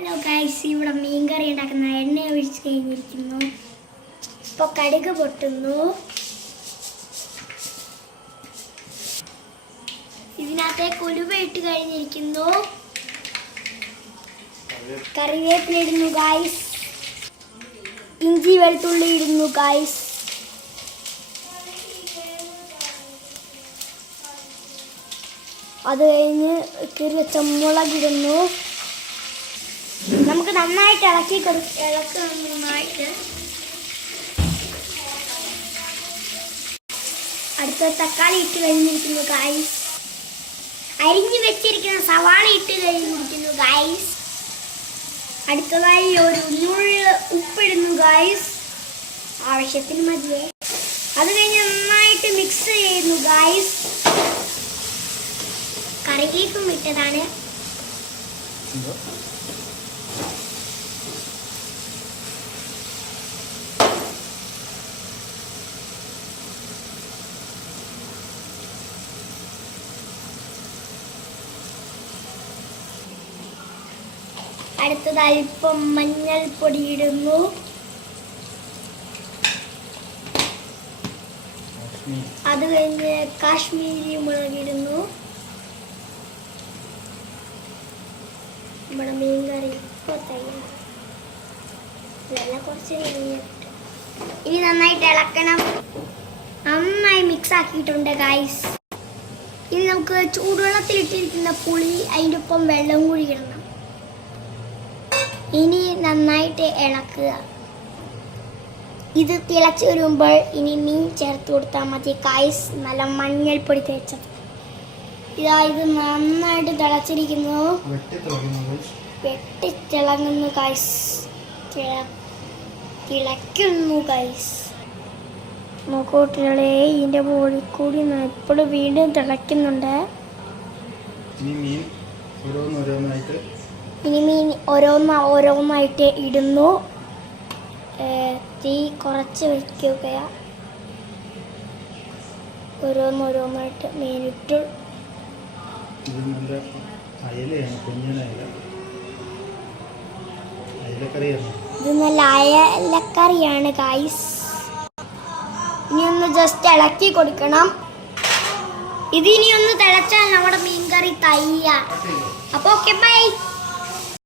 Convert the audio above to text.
Hello guys, ഇവിടെ മീൻകറി ഉണ്ടാക്കുന്ന എണ്ണ ഒഴിച്ച് കഴിഞ്ഞിരിക്കുന്നു. ഇപ്പോൾ കടുക് പൊട്ടുന്നു. ഇതിനകത്തേക്ക് ഉലുവ ഇട്ട് കഴിഞ്ഞിരിക്കുന്നു. കറിവേപ്പില ഇടുന്നു ഗൈസ്. ഇഞ്ചി വെളുത്തുള്ളി ഇടുന്നു ഗൈസ്. അത് കഴിഞ്ഞ് ചെറുമുളകിടുന്നു. നമുക്ക് നന്നായിട്ട് ഇളക്കണം. നന്നായിട്ട് അടുത്ത തക്കാളി ഇട്ട് കഴിഞ്ഞിരിക്കുന്നു ഗൈസ്. അരിഞ്ഞു വെച്ചിരിക്കുന്ന സവാള ഇട്ട് കഴിഞ്ഞിരിക്കുന്നു ഗൈസ്. അടുത്തതായി ഒരു നുള്ള് ഉപ്പിടുന്നു ഗൈസ്, ആവശ്യത്തിന് മതിയേ. അത് കഴിഞ്ഞ് നന്നായിട്ട് മിക്സ് ചെയ്യുന്നു ഗൈസ്. കറിയിലേക്കും ഇട്ടതാണ്. അടുത്തത് അല്പം മഞ്ഞൾപ്പൊടി ഇടുന്നു. അത് കഴിഞ്ഞ് കാശ്മീരി മുളകിടുന്നു. നമ്മുടെ മീൻകറി ഇപ്പോൾ തയ്യാറാണ്. കുറച്ച് ഇനി നന്നായിട്ട് ഇളക്കണം. നന്നായി മിക്സ് ആക്കിയിട്ടുണ്ട് ഗൈസ്. ഇനി നമുക്ക് ചൂടുവെള്ളത്തിലിട്ടിരിക്കുന്ന പുളി അതിൻ്റെ ഒപ്പം വെള്ളം കൂടി ഇടണം. ഇനി നന്നായിട്ട് ഇളക്കുക. ഇത് തിളച്ച് വരുമ്പോൾ ഇനി മീൻ ചേർത്ത് കൊടുത്താൽ മതി ഗൈസ്. നല്ല മഞ്ഞൾപ്പൊടി തേച്ചത്. ഇത് നന്നായിട്ട് തിളച്ചിരിക്കുന്നു. വെട്ടിത്തിളങ്ങുന്നു ഗൈസ്. തിളയ്ക്കുന്നു ഗൈസ്. നോക്കൂട്ടികളെ, ഇതിൻ്റെ മുകളിൽ കൂടി എപ്പോഴും വീണ്ടും തിളയ്ക്കുന്നുണ്ട്. ഇനി മീൻ ഓരോന്നായിട്ട് ഇടുന്നു. തീ കുറച്ച് വയ്ക്കുക. ഓരോന്നായിട്ട് മീനിട്ടു. ഇത് നല്ല അയലക്കറിയാണ് ഗൈസ്. ഇനി ഒന്ന് ജസ്റ്റ് ഇളക്കി കൊടുക്കണം. ഇതിനി ഒന്ന് തിളച്ചാൽ നമ്മുടെ മീൻകറി തയ്യാർ. അപ്പോൾ ഓക്കെ, ബൈ.